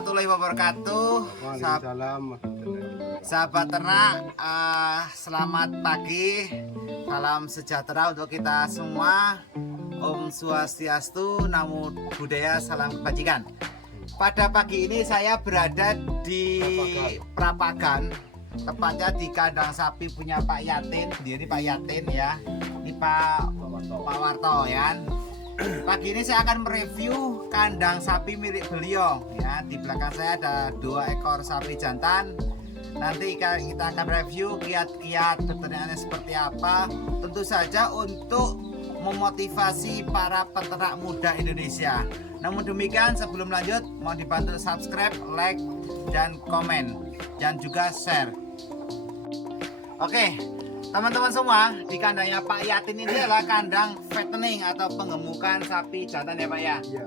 warahmatullahi wabarakatuh. Waalaikumsalam. Sahabat ternak, selamat pagi. Salam sejahtera untuk kita semua. Om Swastiastu, Namo Buddhaya, salam kebajikan. Pada pagi ini saya berada di Prapagan, tepatnya di kandang sapi punya Pak Yatin. Ini Pak Yatin ya. Ini Pak Warto ya. Pagi ini saya akan mereview kandang sapi milik beliau ya. Di belakang saya ada 2 ekor sapi jantan. Nanti kita akan review kiat-kiat peternakannya seperti apa. Tentu saja untuk memotivasi para peternak muda Indonesia. Namun demikian, sebelum lanjut mohon dibantu subscribe, like, dan komen, dan juga share. Oke, teman-teman semua, di kandangnya Pak Yatin ini adalah kandang fattening atau penggemukan sapi jantan ya Pak ya? Iya.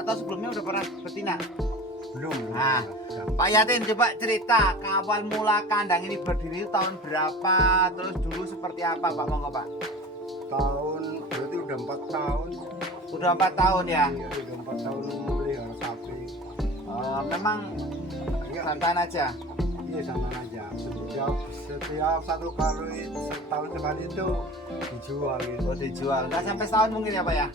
Atau sebelumnya udah pernah betina? Belum. Nah, Pak Yatin coba cerita awal mula kandang ini berdiri tahun berapa, terus dulu seperti apa Pak? Monggo Pak. Tahun berarti udah 4 tahun. Udah 4 tahun ya? Iya, udah 4 tahun memelihara sapi. Memang Iya, jantan aja. iya sama aja. Setiap satu kali setahun sekali itu dijual gitu. Oh, dijual. Nggak sampai setahun mungkin ya Pak ya?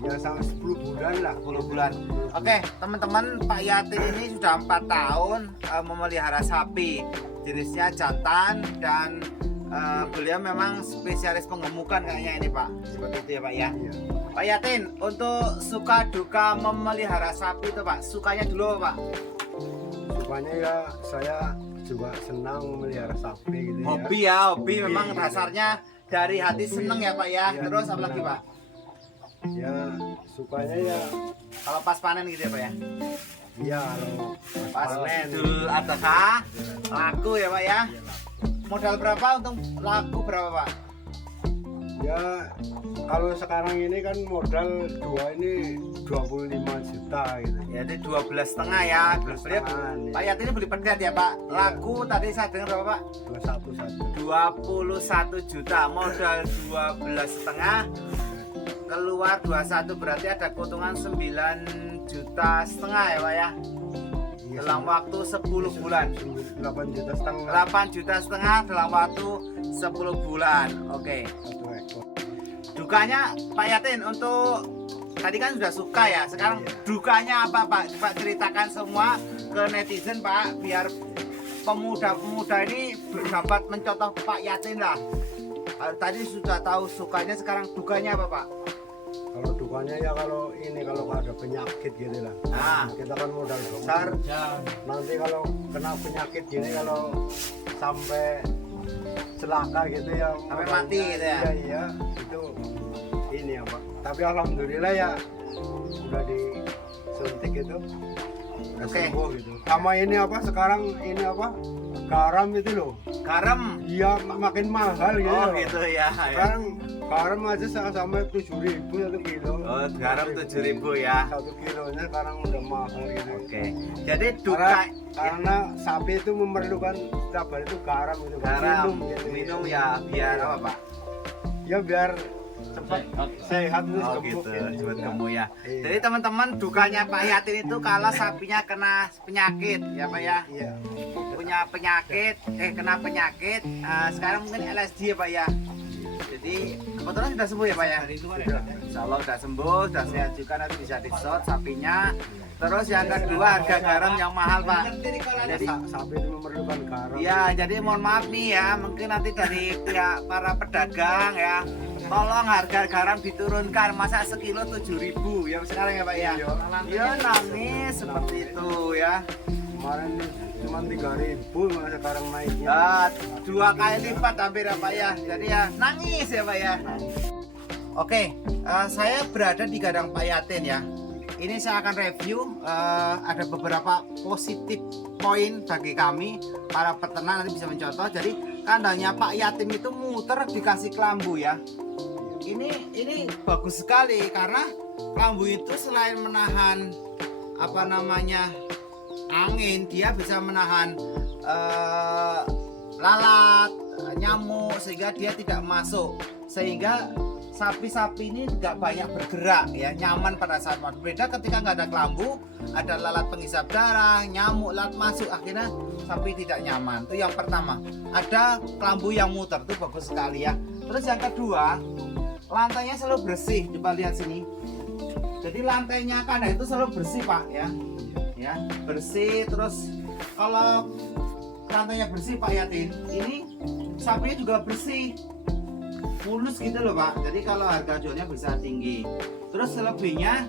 Ya sampai 10 bulan lah. 10 bulan. Oke, teman-teman, Pak Yatin ini sudah 4 tahun memelihara sapi. Jenisnya jantan dan beliau memang spesialis penggemukan kayaknya ini Pak. Seperti itu ya Pak ya. Iya. Pak Yatin, untuk suka duka memelihara sapi itu Pak, sukanya dulu Pak. Sukanya ya saya juga senang memelihara sapi gitu Hobi ya. ya, hobi memang Iya. dasarnya dari hati seneng ya Pak ya. Iya, Terus apa lagi senang. Pak? Ya sukanya ya Kalau pas panen gitu ya Pak ya. iya kalau Pas panen. Idul Adha laku ya Pak ya. Modal berapa untuk laku berapa Pak? Ya kalau sekarang ini kan modal 2 ini 25 juta gitu. Jadi 12,5 ya. Beli, 12,5, Pak Yatin ini beli pedet ya Pak. Laku tadi saya dengar berapa Pak? 21 juta. Modal 12,5. Keluar 21 berarti ada keuntungan 9,5 juta ya Pak ya. Dalam waktu 10 bulan. 8 juta setengah. 8,5 juta dalam waktu 10 bulan. Oke. Satu ekor. Dukanya Pak Yatin untuk tadi kan sudah suka ya. Sekarang Iya. dukanya apa Pak? Coba ceritakan semua ke netizen Pak, biar pemuda-pemuda ini dapat mencontoh Pak Yatin lah. Tadi sudah tahu sukanya, sekarang dukanya apa Pak? Kalau dukanya ya kalau ada penyakit gitu lah. Nah, Kita kan modal besar. besar. Nanti kalau kena penyakit gini kalau sampai celaka gitu ya. Sampai mati gitu ya? Iya, iya. Itu ini ya Pak. Tapi alhamdulillah ya udah disuntik itu. Udah Oke. sembuh gitu. Sama ini apa sekarang ini apa? Garam itu loh. Garam. Iya makin mahal gitu. Oh loh. gitu ya. Sekarang garam aja sampai 7.000 1 kilo. Oh, garam 7.000 ya. 1 kilonya sekarang udah mahal gitu. Oke. Jadi duka Karena sapi itu memerlukan setiap hari itu garam gitu. garam gitu. minum ya biar apa Pak? Ya biar cepat sehat terus Oh gemuk gitu, cepet gemuk ya. Iya. Jadi teman-teman, dukanya Pak Yatin itu kalau sapinya kena penyakit ya Pak ya. Iya. Punya penyakit, kena penyakit, sekarang mungkin LSD ya Pak ya. Jadi kebetulan sudah sembuh ya Pak ya. Sudah. Insya Allah sudah sembuh, sudah sehat juga, nanti bisa disot sapinya. Terus yang kedua, harga garam yang mahal Pak. Jadi Sapi itu memerlukan garam. ya, jadi mohon maaf nih ya, mungkin nanti dari pihak para pedagang ya, tolong harga garam diturunkan. Masa sekilo 7.000 ya sekarang ya Pak ya. Iya. Ya nangis seperti itu ya. Kemarin cuma 3.000 malah sekarang naiknya. Ya 2 kali lipat hampir ya Pak ya. Jadi ya nangis ya Pak ya. Oke, saya berada di kandang Pak Yatin ya. Ini saya akan review, ada beberapa positif poin bagi kami para peternak, nanti bisa mencontoh. Jadi kandangnya Pak Yatin itu muter dikasih kelambu ya. Ini bagus sekali karena kelambu itu selain menahan apa namanya angin, dia bisa menahan lalat, nyamuk, sehingga dia tidak masuk, sehingga sapi-sapi ini nggak banyak bergerak ya, nyaman pada saat masuk. Beda ketika nggak ada kelambu, ada lalat penghisap darah, nyamuk lalat masuk, akhirnya sapi tidak nyaman. Itu yang pertama. Ada kelambu yang muter, itu bagus sekali ya. Terus yang kedua, lantainya selalu bersih. Coba lihat sini. Jadi lantainya kandang itu selalu bersih Pak ya. Ya, bersih. Terus kalau lantainya bersih Pak Yatin, ini sapinya juga bersih, mulus gitu loh Pak. Jadi kalau harga jualnya bisa tinggi. Terus selebihnya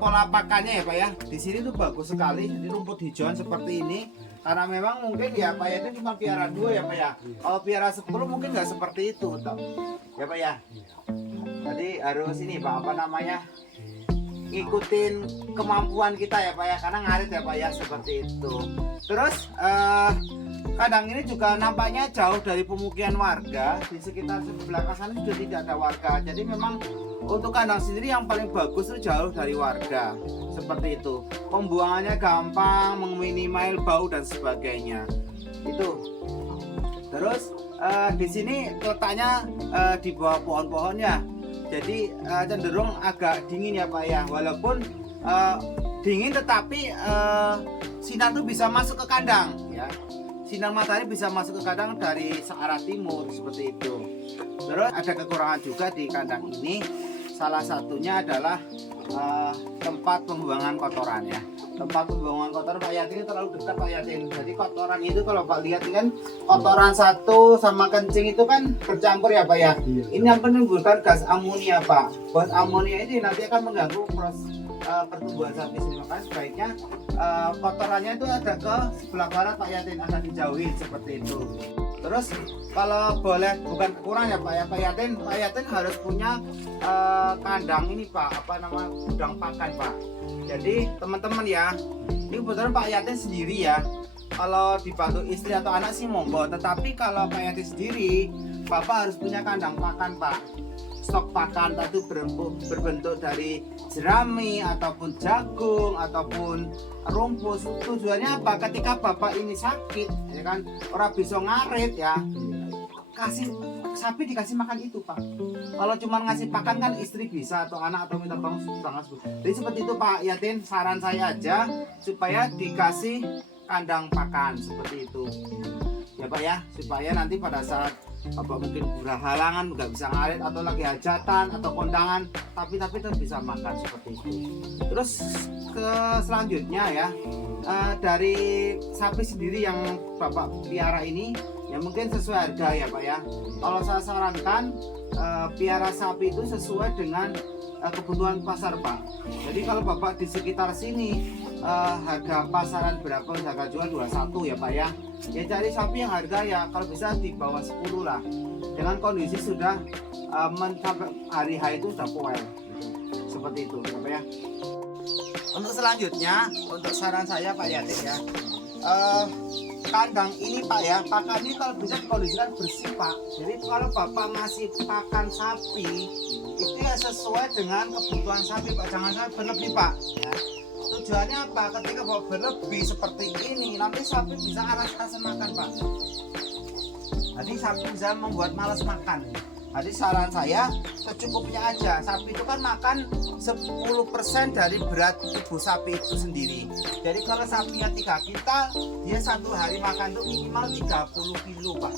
pola pakannya ya Pak ya, di sini tuh bagus sekali. Jadi rumput hijauan seperti ini, karena memang mungkin ya Pak Yatin cuma piara 2 ya Pak ya. Kalau piara 10 mungkin nggak seperti itu toh. Ya Pak ya. Jadi harus ini Pak, apa namanya, ngikutin kemampuan kita ya Pak ya, karena ngarit ya Pak ya, seperti itu. Terus kandang ini juga nampaknya jauh dari pemukiman warga. Di sekitar belakang sana juga tidak ada warga. Jadi memang untuk kandang sendiri yang paling bagus itu jauh dari warga, seperti itu. Pembuangannya gampang, meminimal bau dan sebagainya. Itu. Terus di sini letaknya di bawah pohon-pohon ya. Jadi cenderung agak dingin ya Pak ya. Walaupun dingin tetapi sinar tuh bisa masuk ke kandang ya. Sinar matahari bisa masuk ke kandang dari arah timur seperti itu. Terus ada kekurangan juga di kandang ini. Salah satunya adalah tempat pembuangan kotoran ya. Tempat pembuangan kotoran Pak Yatin ini terlalu dekat Pak Yatin. Jadi kotoran itu kalau Pak lihat ini kan, kotoran satu sama kencing itu kan bercampur ya Pak ya. Ini yang menimbulkan gas amonia Pak. Gas amonia ini nanti akan mengganggu proses pertumbuhan sapi sendiri. Makanya sebaiknya kotorannya itu ada ke sebelah barat Pak Yatin, akan dijauhin seperti itu. Terus kalau boleh, bukan kurang ya Pak ya, Pak Yatin harus punya kandang ini Pak, apa nama, gudang pakan Pak. Jadi teman-teman ya, ini kebetulan Pak Yatin sendiri ya. Kalau dibantu istri atau anak sih monggo, tetapi kalau Pak Yatin sendiri, Bapak harus punya kandang pakan Pak. Stok pakan itu berbentuk dari jerami ataupun jagung ataupun rumput. Tujuannya apa? Ketika Bapak ini sakit ya kan, orang bisa ngarit ya, kasih sapi dikasih makan itu Pak. Kalau cuma ngasih pakan kan istri bisa atau anak atau minta tolong sangat. Jadi seperti itu Pak Yatin, saran saya aja supaya dikasih kandang pakan seperti itu ya Pak ya, supaya nanti pada saat Bapak mungkin berhalangan nggak bisa ngarit atau lagi hajatan atau kondangan, tapi tetap bisa makan seperti itu. Terus ke selanjutnya ya, dari sapi sendiri yang Bapak piara ini ya mungkin sesuai harga ya Pak ya. Kalau saya sarankan piara sapi itu sesuai dengan kebutuhan pasar Pak. Jadi kalau Bapak di sekitar sini harga pasaran berapa, harga jual 21 ya Pak ya. Ya cari sapi yang harga ya kalau bisa di bawah 10 lah. Dengan kondisi sudah sampai hari H itu sudah poel. Seperti itu ya Pak ya. Untuk selanjutnya, untuk saran saya Pak Yatin ya, kandang ini Pak ya, pakan ini kalau bisa dikondisikan bersih Pak. Jadi kalau Bapak ngasih pakan sapi itu ya sesuai dengan kebutuhan sapi Pak, jangan sampai berlebih Pak ya. Tujuannya apa? Ketika Bapak berlebih seperti ini, nanti sapi bisa aras-arasan makan Pak. Jadi sapi bisa membuat malas makan. Jadi saran saya secukupnya aja. Sapi itu kan makan 10% dari berat tubuh sapi itu sendiri. Jadi kalau sapinya 3 kintal, dia satu hari makan itu minimal 30 kilo Pak.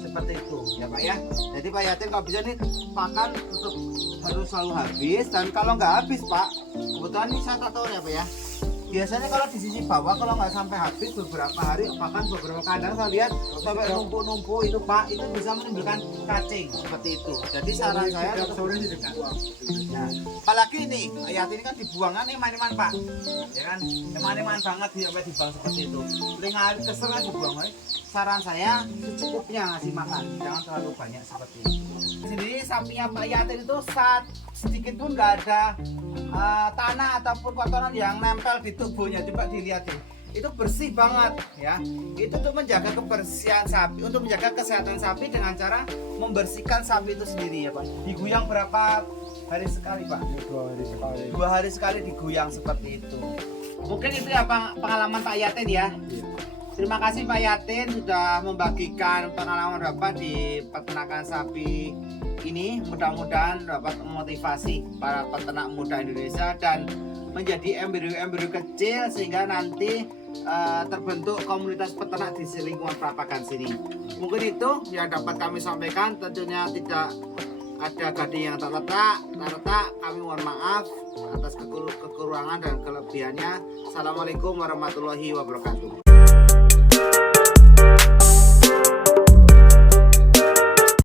Seperti itu ya Pak ya. Jadi Pak Yatin kalau bisa nih pakan untuk harus selalu habis, dan kalau nggak habis Pak, kebetulan ini saya tahu ya Pak ya. Biasanya kalau di sisi bawah kalau nggak sampai habis beberapa hari, bahkan beberapa kandang saya lihat sampai numpuk-numpuk itu Pak, itu bisa menimbulkan cacing seperti itu. Jadi saran saya sore di dekat. Nah, apalagi ini ayat ini kan dibuangan nih main-main Pak, ya kan, main-main banget sampai dibuang seperti itu. Tinggal keserah dibuang. Saran saya secukupnya ngasih makan, jangan terlalu banyak seperti itu. Jadi sapinya Pak Yatin itu sedikit pun nggak ada tanah ataupun kotoran yang nempel di tubuhnya. Coba dilihat deh, itu bersih banget ya. Itu untuk menjaga kebersihan sapi, untuk menjaga kesehatan sapi dengan cara membersihkan sapi itu sendiri ya Pak. Diguyang berapa hari sekali Pak? 2 hari sekali. 2 hari sekali diguyang seperti itu. Mungkin itu ya pengalaman Pak Yatin ya. Terima kasih Pak Yatin sudah membagikan pengalaman Bapak di peternakan sapi ini mudah-mudahan dapat memotivasi para peternak muda Indonesia dan menjadi embrio-embrio kecil sehingga nanti terbentuk komunitas peternak di lingkungan Prapagan sini. Mungkin itu yang dapat kami sampaikan. Tentunya tidak ada gading yang tak retak. Kami mohon maaf atas kekurangan dan kelebihannya. Assalamualaikum warahmatullahi wabarakatuh.